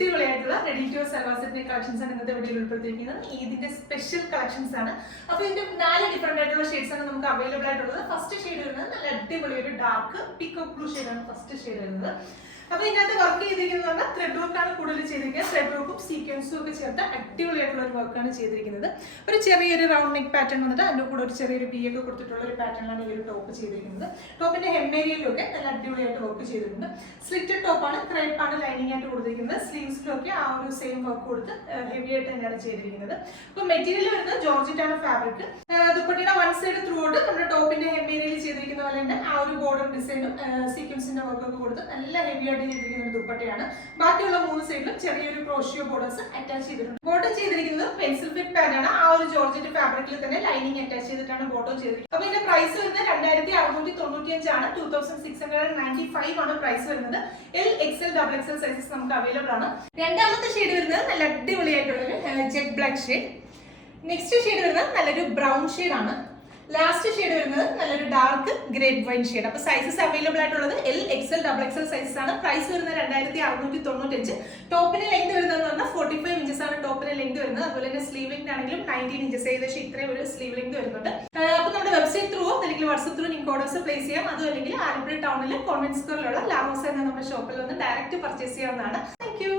അടിപൊളിയായിട്ടുള്ള ready to salwar സെറ്റിന്റെ collections ആണ് ഇന്നത്തെ വീഡിയോയിൽ ഉൾപ്പെടുത്തിയിരിക്കുന്നത്. ഇതിന്റെ സ്പെഷ്യൽ കളക്ഷൻസ് ആണ്. അപ്പോൾ ഇതിന്റെ 4 ഡിഫറെന്റ് ആയിട്ടുള്ള ഷെയ്ഡ്സ് ആണ് നമുക്ക് അവൈലബിൾ ആയിട്ടുള്ളത്. ഫസ്റ്റ് ഷെയ്ഡ് വരുന്നത് നല്ല അടിപൊളി ഒരു ഡാർക്ക് പീകോക്ക് ബ്ലൂ ഷെയ്ഡാണ് ഫസ്റ്റ് ഷെയ്ഡ് വരുന്നത്. അപ്പോൾ ഇതിനകത്ത് വർക്ക് ചെയ്തിരിക്കുന്നത് ത്രെഡ് വർക്കാണ് കൂടുതൽ ചെയ്തിരിക്കുന്നത്. ത്രെഡ് വർക്കും സീക്വൻസും ഒക്കെ ചേർത്ത് അടിപൊളിയായിട്ടുള്ള ഒരു വർക്കാണ് ചെയ്തിരിക്കുന്നത്. ഒരു ചെറിയൊരു റൗണ്ട് നെക്ക് പാറ്റേൺ വന്നിട്ട് അതിൻ്റെ കൂടെ ഒരു ചെറിയൊരു ബി ഒക്കെ കൊടുത്തിട്ടുള്ള ഒരു പാറ്റേണിലാണ് ഈ ഒരു ടോപ്പ് ചെയ്തിരിക്കുന്നത്. ടോപ്പിന്റെ ഹെമ്മേരിയയിലൊക്കെ നല്ല അടിപൊളിയായിട്ട് വർക്ക് ചെയ്തിട്ടുണ്ട്. സ്ലിറ്റഡ് ടോപ്പാണ്, ക്രേപ്പാണ് ലൈനിങ് ആയിട്ട് കൊടുത്തിരിക്കുന്നത്. സ്ലീവ്സിലൊക്കെ ആ ഒരു സെയിം വർക്ക് കൊടുത്ത് ഹെവി ആയിട്ട് തന്നെയാണ് ചെയ്തിരിക്കുന്നത്. അപ്പോൾ മെറ്റീരിയൽ വരുന്നത് ജോർജറ്റാണ് ഫാബ്രിക്. ദുപ്പട്ടയുടെ വൺ സൈഡ് ത്രൂ ഔട്ട് നമ്മുടെ ടോപ്പിന്റെ ഹെമ്മേരിയയിൽ ചെയ്തിരിക്കുന്ന പോലെ തന്നെ ആ ഒരു ബോർഡർ ഡിസൈനും സീക്വൻസിന്റെ വർക്കൊക്കെ കൊടുത്ത് നല്ല ഹെവി ആയിട്ട് ചെയ്തിരിക്കുന്ന ദുപ്പട്ടയാണ്. ബാക്കിയുള്ള 3 സൈഡിലും ചെറിയൊരു ക്രോഷ്യോ ബോർഡേഴ്സ് അറ്റാച്ച് ചെയ്തിട്ടുണ്ട്. ബോട്ടം ചെയ്തിരിക്കുന്നത് പെൻസിൽ ഫിറ്റ് പാറ്റേൺ ആണ്. ആ ഒരു ജോർജറ്റ് ഫാബ്രിക്കിൽ തന്നെ ലൈനിങ് അറ്റാച്ച് ചെയ്തിട്ടാണ് ബോട്ടം ചെയ്തിരിക്കുന്നത്. അപ്പോൾ ഇതിന്റെ പ്രൈസ് വരുന്നത് 2695 ആണ്. 2695 ആണ് പ്രൈസ് വരുന്നത്. L XL double XL sizes നമുക്ക് അവൈലബിൾ ആണ്. രണ്ടാമത്തെ ഷെയ്ഡ് വരുന്നത് നല്ല അടിപൊളിയായിട്ടുള്ള jet black shade. Next shade വരുന്നത് നല്ലൊരു ബ്രൗൺ ഷെയ്ഡ് ആണ്. ലാസ്റ്റ് ഷെയ്ഡ് വരുന്നത് നല്ലൊരു ഡാർക്ക് ഗ്രേപ്പ് വൈൻ ഷെയ്ഡ്. അപ്പോൾ സൈസസ് അവൈലബിൾ ആയിട്ടുള്ളത് L XL double XL sizes ആണ്. പ്രൈസ് വരുന്നത് 2695. ടോപ്പിന് ലെങ്ത് വരുന്നത് പറഞ്ഞാൽ 45 ഇഞ്ചസ് ആണ് ടോപ്പിന് ലെങ്ത് വരുന്നത്. അതുപോലെ തന്നെ സ്ലീവ് ലെങ്ത് ആണെങ്കിലും 19 ഇഞ്ചസ്, ഏകദേശം ഇത്രയും ഒരു സ്ലീവ് ലെങ്ത് വരുന്നുണ്ട്. അപ്പോൾ നമ്മുടെ വെബ്സൈറ്റ് ത്രൂ അല്ലെങ്കിൽ വാട്സ്ആപ്പ് ത്രൂ നിങ്ങൾക്ക് ഓർഡേഴ്സ് പ്ലേസ് ചെയ്യാം. അതും അല്ലെങ്കിൽ ആലപ്പുഴ ടൗണിൽ കോൺവെന്റ് സ്ക്വയറിലുള്ള ലാമോസ് എന്ന നമ്മുടെ ഷോപ്പിൽ വന്ന് ഡയറക്റ്റ് പർച്ചേസ് ചെയ്യാവുന്നതാണ്. Thank you.